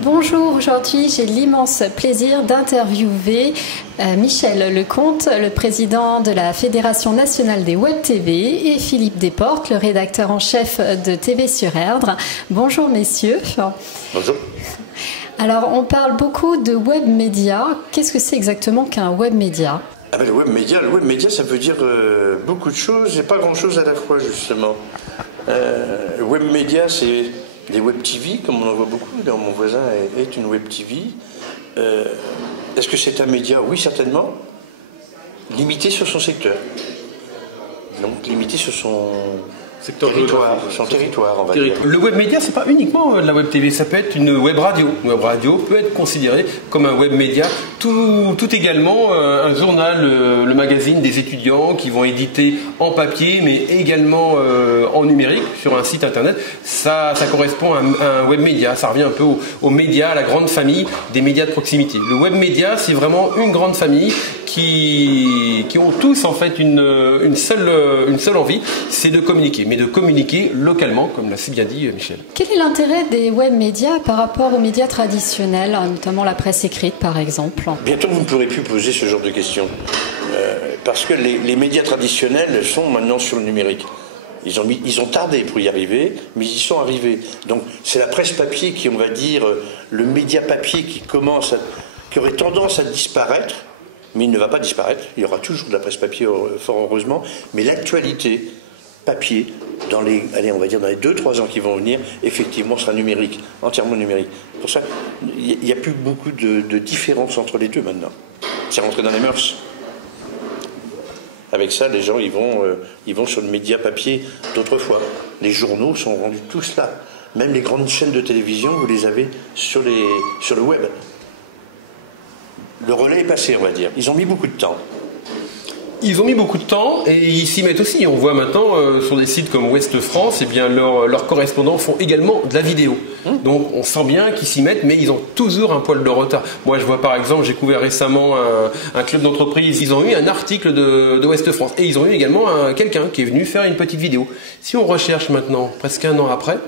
Bonjour, aujourd'hui j'ai l'immense plaisir d'interviewer Michel Lecomte, le président de la Fédération nationale des Web TV, et Philippe Desportes, le rédacteur en chef de TV sur Erdre. Bonjour messieurs. Bonjour. Alors on parle beaucoup de web média. Qu'est-ce que c'est exactement qu'un web média ? Le web média, ça veut dire beaucoup de choses et pas grand-chose à la fois justement. Web média, c'est des web TV, comme on en voit beaucoup. D'ailleurs, mon voisin est une web TV. Est-ce que c'est un média? Oui, certainement. Limité sur son secteur. Donc limité sur son territoire, on va dire. Le web média, c'est pas uniquement de la web TV, ça peut être une web radio. Une web radio peut être considérée comme un web média. Tout également, un journal, le magazine des étudiants qui vont éditer en papier, mais également en numérique sur un site internet. Ça correspond à un web média. Ça revient un peu aux médias, à la grande famille des médias de proximité. Le web média, c'est vraiment une grande famille qui ont tous en fait une seule envie, c'est de communiquer, mais de communiquer localement, comme l'a si bien dit Michel. Quel est l'intérêt des web médias par rapport aux médias traditionnels, notamment la presse écrite par exemple? Bientôt vous ne pourrez plus poser ce genre de questions, parce que les médias traditionnels sont maintenant sur le numérique. Ils ont tardé pour y arriver, mais ils y sont arrivés. Donc c'est la presse papier qui, on va dire, le média papier qui aurait tendance à disparaître. Mais il ne va pas disparaître, il y aura toujours de la presse papier, fort heureusement, mais l'actualité papier, dans les 2-3 ans qui vont venir, effectivement sera numérique, entièrement numérique. Pour ça, il n'y a plus beaucoup de différence entre les deux maintenant. C'est rentré dans les mœurs. Avec ça, les gens ils vont sur le média papier d'autrefois. Les journaux sont rendus tous là. Même les grandes chaînes de télévision, vous les avez sur le web. Le relais est passé, on va dire. Ils ont mis beaucoup de temps. Ils ont mis beaucoup de temps et ils s'y mettent aussi. On voit maintenant sur des sites comme Ouest France, eh bien leurs correspondants font également de la vidéo. Donc on sent bien qu'ils s'y mettent, mais ils ont toujours un poil de retard. Moi je vois par exemple, j'ai couvert récemment un club d'entreprise, ils ont eu un article de Ouest France et ils ont eu également quelqu'un qui est venu faire une petite vidéo. Si on recherche maintenant, presque un an après,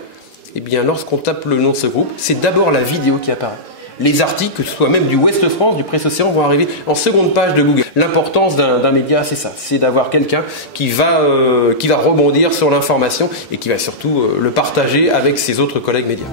eh bien lorsqu'on tape le nom de ce groupe, c'est d'abord la vidéo qui apparaît. Les articles, que ce soit même du Ouest France, du Presse Océan, vont arriver en seconde page de Google. L'importance d'un média, c'est ça, c'est d'avoir quelqu'un qui va rebondir sur l'information et qui va surtout le partager avec ses autres collègues médias.